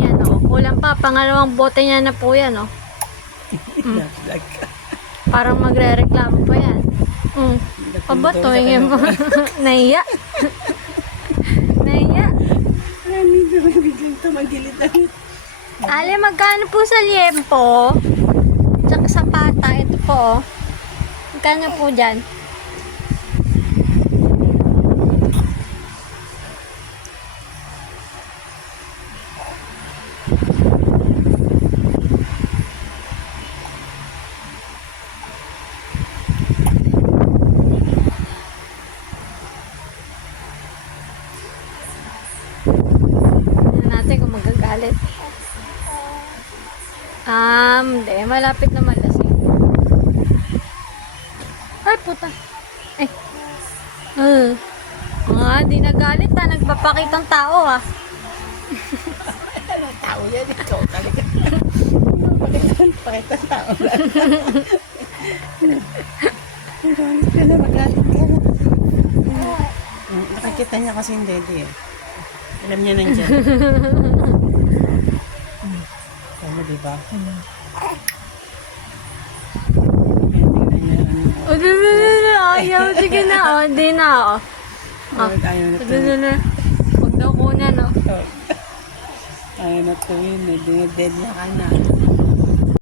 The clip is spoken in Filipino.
Yan o. Kulang pa. Pangalawang bote niya na po yan o. Parang magre-reklamo pa yan. Aba, tuwingin mo. Naiya. Naiya. Ali, magkano po sa liempo? Tsaka sa pata, ito po. Magkano po dyan? Natin kung magagalit. Hindi. Malapit na malasing. Ay, puta. Ay. Di nagalit ha. Nagpapakitang tao ha. Anong tao yan? Ikaw talaga. Pakitang tao lang. Maraming ka na, magalit ka na. Nakakita niya kasi yung dede eh. Alam niya nandiyan. Ano, diba? Ayaw. Sige na. Hindi na. Ayaw na tuwin. Huwag daw kunan. Ayaw na tuwin. Dead na ka na.